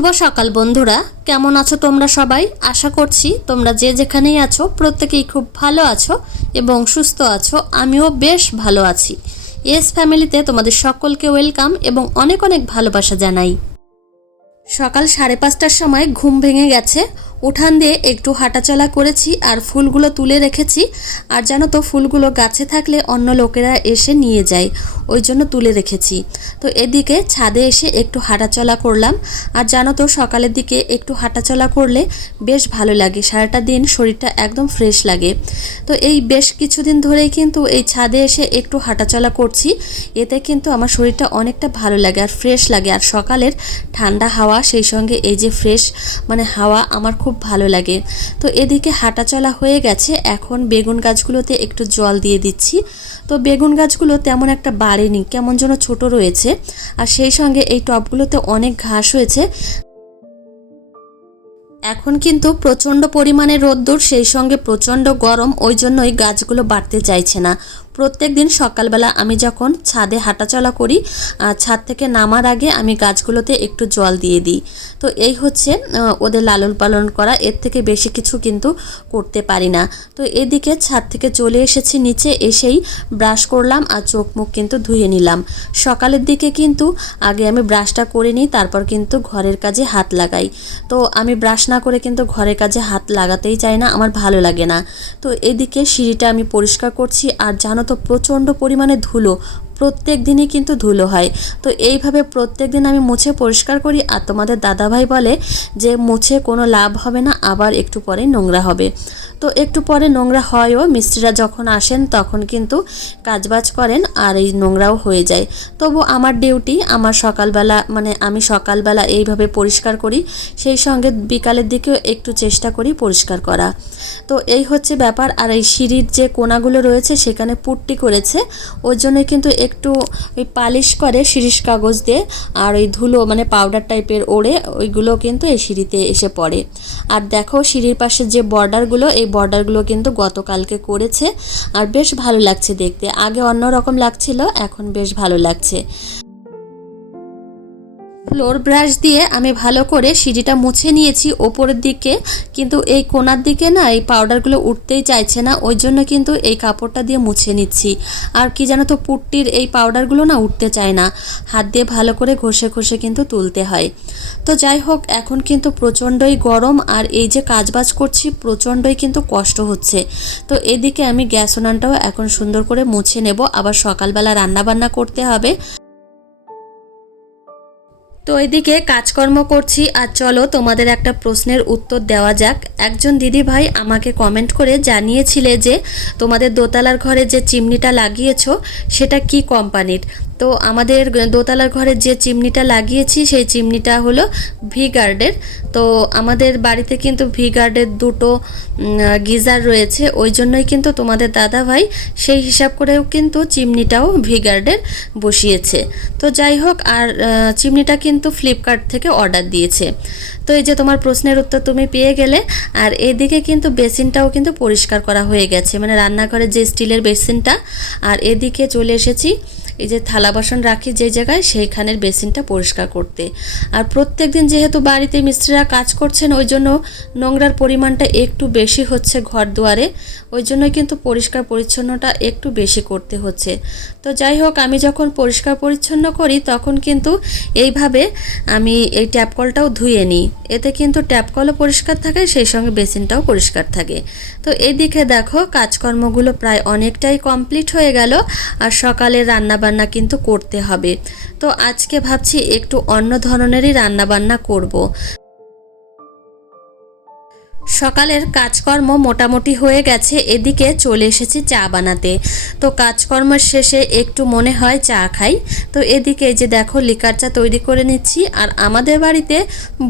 শুভ সকাল বন্ধুরা। কেমন আছো তোমরা সবাই? আশা করছি তোমরা যে যেখানেই আছো প্রত্যেকেই খুব ভালো আছো এবং সুস্থ আছো। আমিও বেশ ভালো আছি। এস ফ্যামিলিতে তোমাদের সকলকে ওয়েলকাম এবং অনেক অনেক ভালোবাসা জানাই। সকাল সাড়ে পাঁচটার সময় ঘুম ভেঙে গেছে। উঠান দিয়ে একটু হাঁটাচলা করেছি আর ফুলগুলো তুলে রেখেছি। আর জানো তো, ফুলগুলো গাছে থাকলে অন্য লোকেরা এসে নিয়ে যায়, ওই জন্য তুলে রেখেছি। তো এদিকে ছাদে এসে একটু হাঁটাচলা করলাম। আর জানো তো, সকালের দিকে একটু হাঁটাচলা করলে বেশ ভালো লাগে, সারাটা দিন শরীরটা একদম ফ্রেশ লাগে। তো এই বেশ কিছুদিন ধরেই কিন্তু এই ছাদে এসে একটু হাঁটাচলা করছি, এতে কিন্তু আমার শরীরটা অনেকটা ভালো লাগে আর ফ্রেশ লাগে। আর সকালের ঠান্ডা হাওয়া, সেই সঙ্গে এই যে ফ্রেশ মানে হাওয়া, আমার খুব ভালো লাগে। তো এদিকে হাঁটাচলা হয়ে গেছে। এখন বেগুন গাছগুলোতে একটু জল দিয়ে দিচ্ছি। তো বেগুন গাছগুলো তেমন একটা বাড়েনি, কেমন যেন ছোট রয়েছে। আর সেই সঙ্গে এই টবগুলোতে অনেক ঘাস হয়েছে। এখন কিন্তু প্রচণ্ড পরিমাণে রোদ্দুর, সেই সঙ্গে প্রচণ্ড গরম, ওই জন্যই গাছগুলো বাড়তে চাইছে না। প্রত্যেক দিন সকালবেলা আমি যখন ছাদে হাঁটাচলা করি ছাদ থেকে নামার আগে আমি গাছগুলোতে একটু জল দিয়ে দিই। তো এই হচ্ছে ওদের লালন পালন করা। এর থেকে বেশি কিছু কিন্তু করতে পারি না। তো এদিকে ছাদ থেকে চলে এসেছি, নিচে এসেই ব্রাশ করলাম আর চোখ মুখ কিন্তু ধুয়ে নিলাম। সকালের দিকে কিন্তু আগে আমি ব্রাশটা করে নিই, তারপর কিন্তু ঘরের কাজে হাত লাগাই। তো আমি ব্রাশ না করে কিন্তু ঘরের কাজে হাত লাগাতেই চাই না, আমার ভালো লাগে না। তো এদিকে সিঁড়িটা আমি পরিষ্কার করছি, আর জানো তো প্রচণ্ড পরিমাণে ধুলো। প্রত্যেক দিনই কিন্তু ধুলো হয়। তো এইভাবে প্রত্যেক দিন আমি মুছে পরিষ্কার করি আর তোমাদের দাদাভাই বলে যে মুছে কোনো লাভ হবে না, আবার একটু পরে নোংরা হবে। তো একটু পরে নোংরা হয়ও মিস্ত্রিরা যখন আসেন তখন কিন্তু কাজবাজ করেন আর এই নোংরাও হয়ে যায়। তবু আমার ডিউটি, আমার সকালবেলা মানে আমি সকালবেলা এইভাবে পরিষ্কার করি, সেই সঙ্গে বিকালের দিকেও একটু চেষ্টা করি পরিষ্কার করা। তো এই হচ্ছে ব্যাপার, আর এই সিঁড়ির যে কোনাগুলো রয়েছে সেখানে পুট্টি করেছে, ওর জন্যই কিন্তু একটু ওই পালিশ করে শিরিষ কাগজ দিয়ে, আর ওই ধুলো মানে পাউডার টাইপের ওড়ে, ওইগুলো কিন্তু এই সিঁড়িতে এসে পড়ে। আর দেখো সিঁড়ির পাশে যে বর্ডারগুলো এই বর্ডারগুলো কিন্তু গতকালকে করেছে আর বেশ ভালো লাগছে দেখতে। আগে অন্য রকম লাগছিল, এখন বেশ ভালো লাগছে। ফ্লোর ব্রাশ দিয়ে আমি ভালো করে সিঁড়িটা মুছে নিয়েছি ওপরের দিকে। কিন্তু এই কোনার দিকে না এই পাউডারগুলো উঠতেই চাইছে না, ওই জন্য কিন্তু এই কাপড়টা দিয়ে মুছে নিচ্ছি। আর কি জানো তো পুট্টির এই পাউডারগুলো না উঠতে চায় না, হাত দিয়ে ভালো করে ঘষে ঘষে কিন্তু তুলতে হয়। তো যাই হোক, এখন কিন্তু প্রচণ্ডই গরম আর এই যে কাজবাজ করছি প্রচণ্ডই কিন্তু কষ্ট হচ্ছে। তো এদিকে আমি গ্যাস উনানটাও এখন সুন্দর করে মুছে নেব, আবার সকালবেলা রান্না বান্না করতে হবে। তো এদিকে কাজকর্ম করছি আর চলো তোমাদের একটা প্রশ্নের উত্তর দেওয়া যাক। একজন দিদি ভাই আমাকে কমেন্ট করে জানিয়েছিলে যে, তোমাদের দোতলার ঘরে যে চিমনিটা লাগিয়েছ, সেটা কি কোম্পানির তো আমাদের দোতলার ঘরে যে চিমনিটা লাগিয়েছি, সেই চিমনিটা হলো ভি গার্ডের। তো আমাদের বাড়িতে কিন্তু ভি গার্ডের দুটো গিজার রয়েছে। ওই জন্যই কিন্তু তোমাদের দাদা ভাই সেই হিসাব করেও কিন্তু চিমনিটাও ভি গার্ডের বসিয়েছে। তো যাই হোক, আর চিমনিটা কিন্তু ফ্লিপকার্ট থেকে অর্ডার দিয়েছে। তো এই যে তোমার প্রশ্নের উত্তর তুমি পেয়ে গেলে, আর এদিকে কিন্তু বেসিনটাও কিন্তু পরিষ্কার করা হয়ে গেছে। মানে রান্নাঘরের যে স্টিলের বেসিনটা, আর এদিকে চলে এসেছি এই যে থালা বাসন রাখি যে জায়গায়, সেইখানের বেসিনটা পরিষ্কার করতে। আর প্রত্যেক দিন যেহেতু বাড়িতে মিস্ত্রিরা কাজ করছেন, ওই জন্য নোংরার পরিমাণটা একটু বেশি হচ্ছে ঘর দুয়ারে ওই জন্য কিন্তু পরিষ্কার পরিচ্ছন্নটা একটু বেশি করতে হচ্ছে। তো যাই হোক, আমি যখন পরিষ্কার পরিচ্ছন্ন করি, তখন কিন্তু এইভাবে আমি এই ট্যাপ কলটাও ধুয়ে নিই। এতে কিন্তু ট্যাপ কলও পরিষ্কার থাকে, সেই সঙ্গে বেসিনটাও পরিষ্কার থাকে। তো এদিকে দেখো, কাজকর্মগুলো প্রায় অনেকটাই কমপ্লিট হয়ে গেল, আর সকালে রান্নাবান্না কিন্তু করতে হবে। তো আজকে ভাবছি একটু অন্য ধরনেরই রান্নাবান্না করব। সকালের কাজকর্ম মোটামুটি হয়ে গেছে, এদিকে চলে এসেছি চা বানাতে। তো কাজকর্মের শেষে একটু মনে হয় চা খাই। তো এদিকে যে দেখো লিকার চা তৈরি করে নিচ্ছি, আর আমাদের বাড়িতে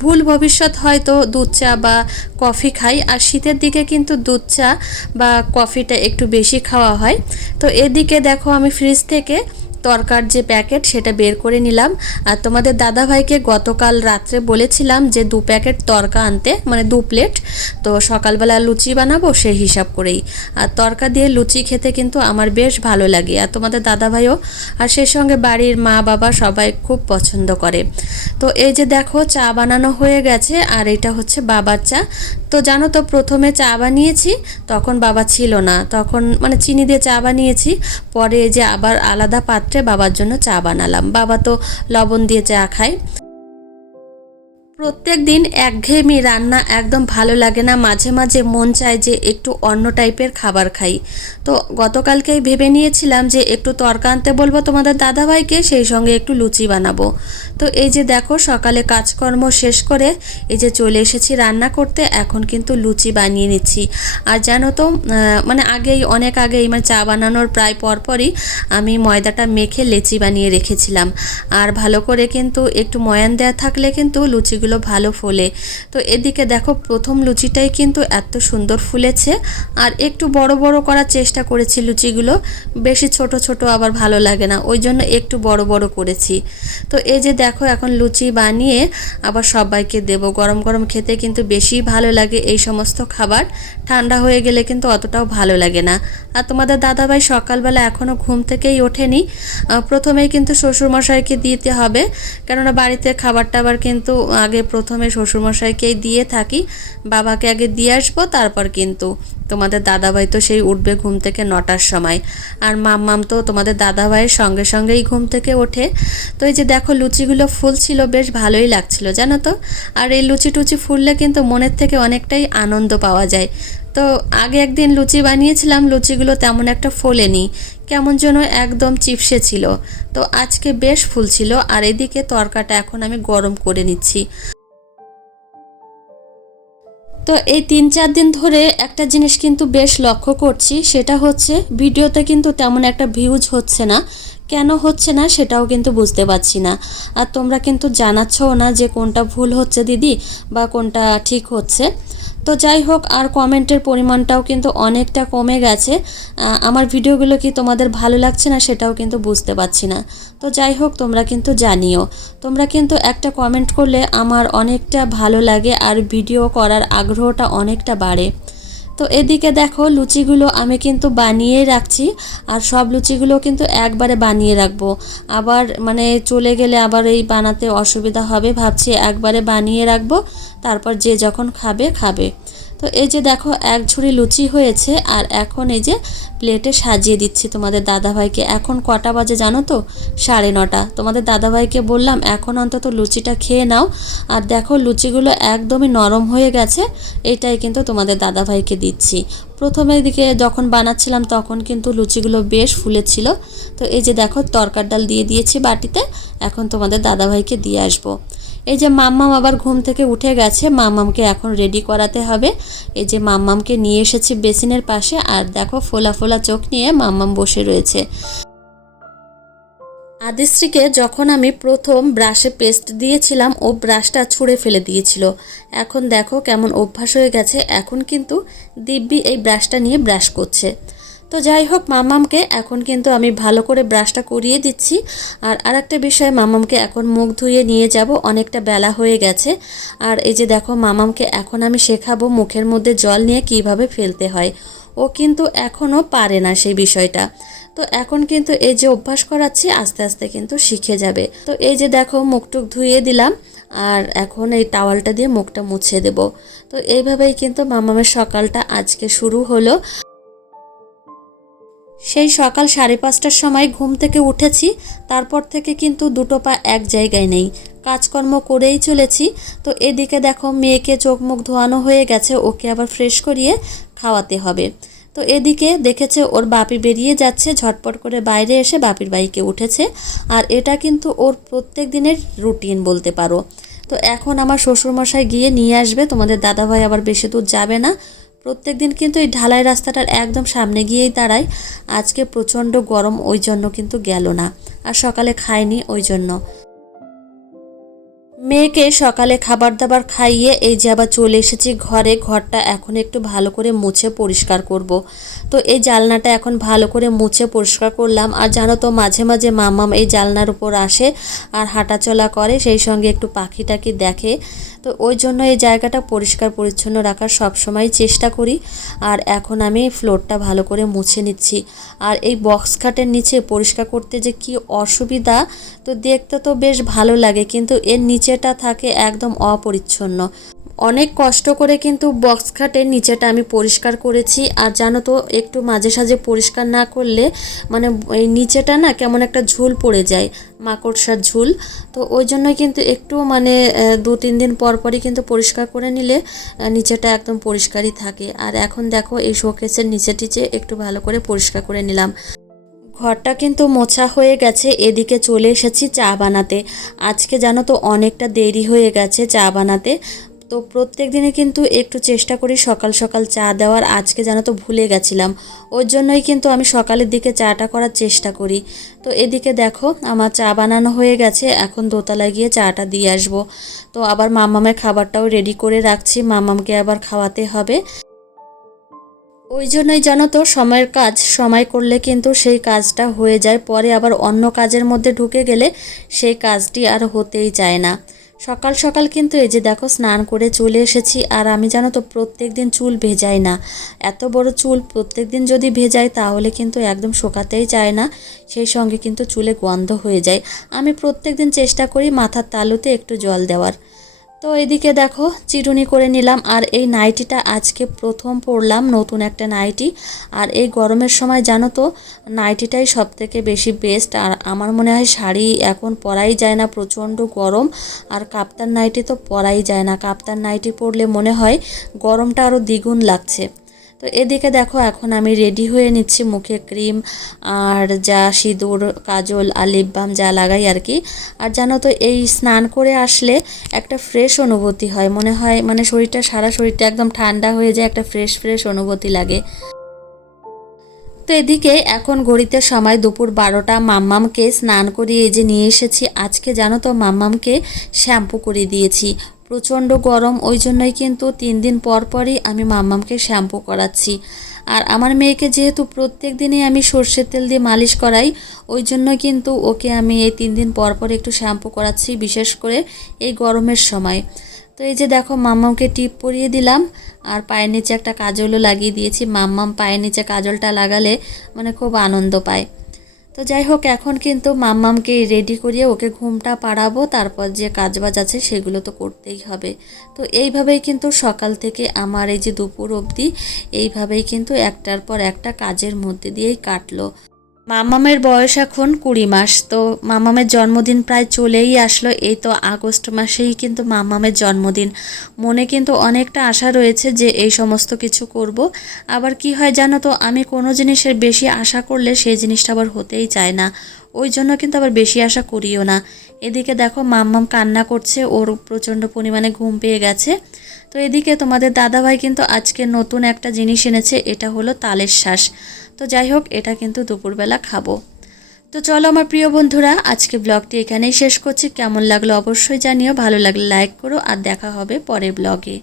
ভুল ভবিষ্যৎ হয়তো দুধ চা বা কফি খাই, আর শীতের দিকে কিন্তু দুধ চা বা কফিটা একটু বেশি খাওয়া হয়। তো এদিকে দেখো আমি ফ্রিজ থেকে তরকার যে প্যাকেট সেটা বের করে নিলাম। আর তোমাদের দাদাভাইকে গতকাল রাত্রে বলেছিলাম যে দু প্যাকেট তরকা আনতে মানে দু প্লেট। তো সকালবেলা লুচি বানাবো সেই হিসাব করেই। আর তরকা দিয়ে লুচি খেতে কিন্তু আমার বেশ ভালো লাগে। আর তোমাদের দাদাভাইও, আর সেই সঙ্গে বাড়ির মা বাবা সবাই খুব পছন্দ করে। তো এই যে দেখো, চা বানানো হয়ে গেছে, আর এটা হচ্ছে বাবার চা। তো জানো তো, প্রথমে চা বানিয়েছি, তখন বাবা ছিল না। তখন মানে চিনি দিয়ে চা বানিয়েছি, পরে যে আবার আলাদা পাত্রে বাবার জন্য চা বানালাম। বাবা তো লবণ দিয়ে চা খায়। প্রত্যেক দিন একঘেয়েমি রান্না একদম ভালো লাগে না। মাঝে মাঝে মন চায় যে একটু অন্য টাইপের খাবার খাই। তো গতকালকেই ভেবে নিয়েছিলাম যে একটু তরকা আনতে বলব তোমাদের দাদাভাইকে, সেই সঙ্গে একটু লুচি বানাবো। তো এই যে দেখো সকালে কাজকর্ম শেষ করে এই যে চলে এসেছি রান্না করতে, এখন কিন্তু লুচি বানিয়ে নিচ্ছি। আর জানো তো মানে আগেই, অনেক আগেই মানে চা বানানোর প্রায় পরপরই আমি ময়দাটা মেখে লেচি বানিয়ে রেখেছিলাম। আর ভালো করে কিন্তু একটু ময়ান দেওয়া থাকলে কিন্তু লুচিগুলো ভালো ফোলে। তো এদিকে দেখো প্রথম লুচিটাই কিন্তু এত সুন্দর ফুলেছে। আর একটু বড় বড় করার চেষ্টা করেছি লুচিগুলো। বেশি ছোট ছোট আবার ভালো লাগে না। ওই জন্য একটু বড় বড় করেছি। তো এই যে দেখো এখন লুচি বানিয়ে আবার সবাইকে দেব। গরম গরম খেতে কিন্তু বেশি ভালো লাগে এই সমস্ত খাবার। ঠান্ডা হয়ে গেলে কিন্তু অতটাও ভালো লাগে না। আর তোমাদের দাদাভাই সকালবেলা এখনও ঘুম থেকেই ওঠেনি। প্রথমেই কিন্তু শ্বশুরমশাইকে দিতে হবে। কেননা বাড়িতে খাবার টাবার কিন্তু আগে প্রথমে শ্বশুরমশাইকেই দিয়ে থাকি, বাবাকে আগে দিয়ে আসব, তারপর কিন্তু তোমাদের দাদাভাই তো সেই উঠবে ঘুম থেকে নটার সময়। আর মাম্মাম তো তোমাদের দাদাভাইয়ের সঙ্গে সঙ্গেই ঘুম থেকে ওঠে। তো এই যে দেখো লুচিগুলো ফুলছিল, বেশ ভালোই লাগছিল, জানো তো? আর এই লুচি টুচি ফুললে কিন্তু মনের থেকে অনেকটাই আনন্দ পাওয়া যায়। তো আগে একদিন লুচি বানিয়েছিলাম, লুচিগুলো তেমন একটা ফোলেনি। কেমন যেন একদম চিপসে ছিল। তো আজকে বেশ ফুলছিল আর এদিকে তরকাটা এখন আমি গরম করে নিচ্ছি। তো এই তিন চার দিন ধরে একটা জিনিস কিন্তু বেশ লক্ষ্য করছি, সেটা হচ্ছে ভিডিওতে কিন্তু তেমন একটা ভিউজ হচ্ছে না। কেন হচ্ছে না সেটাও কিন্তু বুঝতে পারছি না। আর তোমরা কিন্তু জানাচ্ছও না যে কোনটা ভুল হচ্ছে দিদি বা কোনটা ঠিক হচ্ছে। তো যাই হোক, আর কমেন্টের পরিমাণটাও কিন্তু অনেকটা কমে গেছে। আমার ভিডিওগুলো কি তোমাদের ভালো লাগছে না সেটাও কিন্তু বুঝতে পারছি না। তো যাই হোক, তোমরা কিন্তু জানিও। তোমরা কিন্তু একটা কমেন্ট করলে আমার অনেকটা ভালো লাগে আর ভিডিও করার আগ্রহটা অনেকটা বাড়ে। তো এদিকে দেখো লুচিগুলো আমি কিন্তু বানিয়ে রাখছি, আর সব লুচিগুলো কিন্তু একবারে বানিয়ে রাখব। আবার মানে চলে গেলে আবার এই বানাতে অসুবিধা হবে, ভাবছি একবারে বানিয়ে রাখব, তারপর যে যখন খাবে খাবে। তো এই যে দেখো, এক ঝুড়ি লুচি হয়েছে আর এখন এই যে প্লেটে সাজিয়ে দিচ্ছি তোমাদের দাদাভাইকে। এখন কটা বাজে জানো তো? সাড়ে নটা। তোমাদের দাদাভাইকে বললাম, এখন অন্তত লুচিটা খেয়ে নাও। আর দেখো, লুচিগুলো একদমই নরম হয়ে গেছে, এটাই কিন্তু তোমাদের দাদাভাইকে দিচ্ছি। প্রথমে দিকে যখন বানাচ্ছিলাম, তখন কিন্তু লুচিগুলো বেশ ফুলেছিল। তো এই যে দেখো, তরকার ডাল দিয়ে দিয়েছি বাটিতে, এখন তোমাদের দাদাভাইকে দিয়ে আসব। এই যে মাম্মাম আবার ঘুম থেকে উঠে গেছে, মাম্মামকে এখন রেডি করাতে হবে। এই যে মাম্মামকে নিয়ে এসেছি বেসিনের পাশে, আর দেখো ফোলা ফোলা চোখ নিয়ে মাম্মাম বসে রয়েছে। আদিশ্রীকে যখন আমি প্রথম ব্রাশে পেস্ট দিয়েছিলাম, ও ব্রাশটা ছুঁড়ে ফেলে দিয়েছিল। এখন দেখো কেমন অভ্যাস হয়ে গেছে। এখন কিন্তু দিব্যি এই ব্রাশটা নিয়ে ব্রাশ করছে। তো যাই হোক, মামামকে এখন কিন্তু আমি ভালো করে ব্রাশটা করিয়ে দিচ্ছি। আর আরেকটা বিষয় মামামকে এখন মুখ ধুয়ে নিয়ে যাব, অনেকটা বেলা হয়ে গেছে। আর এই যে দেখো, মামামকে এখন আমি শেখাবো মুখের মধ্যে জল নিয়ে কীভাবে ফেলতে হয়। ও কিন্তু এখনও পারে না সেই বিষয়টা। তো এখন কিন্তু এই যে অভ্যাস করাচ্ছি, আস্তে আস্তে কিন্তু শিখে যাবে। তো এই যে দেখো, মুখটুক ধুয়ে দিলাম। আর এখন এই টাওয়ালটা দিয়ে মুখটা মুছে দেব। তো এইভাবেই কিন্তু মামামের সকালটা আজকে শুরু হলো। সেই সকাল সাড়ে পাঁচটার সময় ঘুম থেকে উঠেছি, তারপর থেকে কিন্তু দুটো পা এক জায়গায় নেই। কাজকর্ম করেই চলেছি। তো এদিকে দেখো মেয়েকে চোখ মুখ ধোয়ানো হয়ে গেছে, ওকে আবার ফ্রেশ করিয়ে খাওয়াতে হবে। তো এদিকে দেখেছে ওর বাপি বেরিয়ে যাচ্ছে, ঝটপট করে বাইরে এসে বাপির বাইকে উঠেছে। আর এটা কিন্তু ওর প্রত্যেক দিনের রুটিন বলতে পারো। তো এখন আমার শ্বশুরমশাই গিয়ে নিয়ে আসবে, তোমাদের দাদাভাই আবার বেশি দূর যাবে না। প্রত্যেক দিন কিন্তু এই ঢালাই রাস্তাটার একদম সামনে গিয়েই দাঁড়ায়। আজকে প্রচণ্ড গরম, ওই জন্য কিন্তু গেল না। আর সকালে খায়নি ওই জন্য। মেয়েকে সকালে খাবার দাবার খাইয়ে এই যে আবার চলে এসেছি ঘরে, ঘরটা এখন একটু ভালো করে মুছে পরিষ্কার করব। তো এই জালনাটা এখন ভালো করে মুছে পরিষ্কার করলাম। আর জানো তো, মাঝে মাঝে মামাম এই জালনার উপর আসে আর হাঁটাচলা করে, সেই সঙ্গে একটু পাখি টাকি দেখে। তো ওই জন্য এই জায়গাটা পরিষ্কার, পরিচ্ছন্ন রাখার সবসময় চেষ্টা করি। আর এখন আমি ফ্লোরটা ভালো করে মুছে নিচ্ছি। আর এই বক্স খাটের নিচে পরিষ্কার করতে যে কি অসুবিধা, তো দেখতে তো বেশ ভালো লাগে, কিন্তু এর নিচেটা থাকে একদম অপরিচ্ছন্ন। অনেক কষ্ট করে কিন্তু বক্স খাটের নিচেটা আমি পরিষ্কার করেছি। আর জানো তো, একটু মাঝে সাঝে পরিষ্কার না করলে মানে এই নিচেটা না কেমন একটা ঝুল পড়ে যায়, মাকড়সার ঝুল। তো ওই জন্যই কিন্তু একটু মানে দু, তিন দিন পর পরই কিন্তু পরিষ্কার করে নিলে নিচেটা একদম পরিষ্কারই থাকে। আর এখন দেখো, এই শোকেসের নিচে টিচে একটু ভালো করে পরিষ্কার করে নিলাম। ঘরটা কিন্তু মোছা হয়ে গেছে, এদিকে চলে এসেছি চা বানাতে। আজকে জানো তো অনেকটা দেরি হয়ে গেছে চা বানাতে। তো প্রত্যেক দিনে কিন্তু একটু চেষ্টা করি সকাল সকাল চা দেওয়ার। আজকে জানো তো ভুলে গেছিলাম। ওর জন্যই কিন্তু আমি সকালের দিকে চাটা করার চেষ্টা করি। তো এদিকে দেখো, আমার চা বানানো হয়ে গেছে। এখন দোতলায় গিয়ে চাটা দিয়ে আসব। তো আবার মামামের খাবারটাও রেডি করে রাখছি। মামামকে আবার খাওয়াতে হবে। ওই জন্যই জানো তো, সময়ের কাজ। সময় করলে কিন্তু সেই কাজটা হয়ে যায়। পরে আবার অন্য কাজের মধ্যে ঢুকে গেলে সেই কাজটি আর হতেই চায় না। সকাল সকাল কিন্তু এই যে দেখো স্নান করে চলে এসেছি, আর আমি জানো তো প্রত্যেক দিন চুল ভেজাই না। এত বড় চুল প্রত্যেক দিন যদি ভেজাই তাহলে কিন্তু একদম শোকাতেই চায় না, সেই সঙ্গে কিন্তু চুলে গন্ধ হয়ে যায়। আমি প্রত্যেক দিন চেষ্টা করি মাথার তালুতে একটু জল দেওয়ার। তো এদিকে দেখো, চিরুনি করে নিলাম, আর এই নাইটিটা আজকে প্রথম পরলাম, নতুন একটা নাইটি। আর এই গরমের সময় জানো তো, নাইটিটাই সব থেকে বেশি বেস্ট আর আমার মনে হয় শাড়ি এখন পরাই যায় না, প্রচণ্ড গরম। আর কাপ্তান নাইটি তো পরাই যায় না, কাপ্তান নাইটি পরলে মনে হয় গরমটা আরও দ্বিগুণ লাগছে। তো এদিকে দেখো, এখন আমি রেডি হয়ে নিচ্ছি মুখে ক্রিম আর যা সিঁদুর, কাজল আর লিপ বাম যা লাগাই আর কি। আর জানো তো, এই স্নান করে আসলে একটা ফ্রেশ অনুভূতি হয়। মনে হয় মানে শরীরটা, সারা শরীরটা একদম ঠান্ডা হয়ে যায়, একটা ফ্রেশ ফ্রেশ অনুভূতি লাগে। তো এদিকে এখন ঘড়িতে সময় দুপুর বারোটা, মাম্মামকে স্নান করিয়ে এই যে নিয়ে এসেছি। আজকে জানো তো, মাম্মামকে শ্যাম্পু করে দিয়েছি। প্রচণ্ড গরম, ওই জন্যই কিন্তু তিন দিন পর পরই আমি মাম্মামকে শ্যাম্পু করাচ্ছি। আর আমার মেয়েকে যেহেতু প্রত্যেক দিনই আমি সর্ষের তেল দিয়ে মালিশ করাই, ওই জন্য কিন্তু ওকে আমি এই তিন দিন পর পর একটু শ্যাম্পু করাচ্ছি, বিশেষ করে এই গরমের সময়। তো এই যে দেখো, মাম্মামকে টিপ পরিয়ে দিলাম, আর পায়ের নিচে একটা কাজলও লাগিয়ে দিয়েছি। মাম্মাম পায়ের নিচে কাজলটা লাগালে মানে খুব আনন্দ পায়। তো যাই হোক, এখন কিন্তু মাম্মামকে রেডি করিয়ে ওকে ঘুমটা পাড়াবো, তারপর যে কাজবাজ আছে সেগুলো তো করতেই হবে। তো এইভাবেই কিন্তু সকাল থেকে আমার এই যে দুপুর অবধি, এইভাবেই কিন্তু একটার পর একটা কাজের মধ্যে দিয়েই কাটলো। মামামের বয়স এখন কুড়ি মাস, তো মামামের জন্মদিন প্রায় চলেই আসলো। এই তো আগস্ট মাসেই কিন্তু মামামের জন্মদিন। মনে কিন্তু অনেকটা আশা রয়েছে যে এই সমস্ত কিছু করব। আবার কি হয় জানো তো, আমি কোনো জিনিসের বেশি আশা করলে সেই জিনিসটা আবার হতেই চায় না। ওই জন্য কিন্তু আবার বেশি আশা করিও না। এদিকে দেখো মাম্মাম কান্না করছে, ওর প্রচণ্ড পরিমাণে ঘুম পেয়ে গেছে। তো এদিকে তোমাদের দাদাভাই কিন্তু আজকে নতুন একটা জিনিস এনেছে, এটা হলো তালের শ্বাস তো যাই হোক, এটা কিন্তু দুপুরবেলা খাব। তো চলো আমার প্রিয় বন্ধুরা, আজকে ব্লগটি এখানেই শেষ করছি। কেমন লাগল অবশ্যই জানিও, ভালো লাগলে লাইক করো, আর দেখা হবে পরের ব্লগে।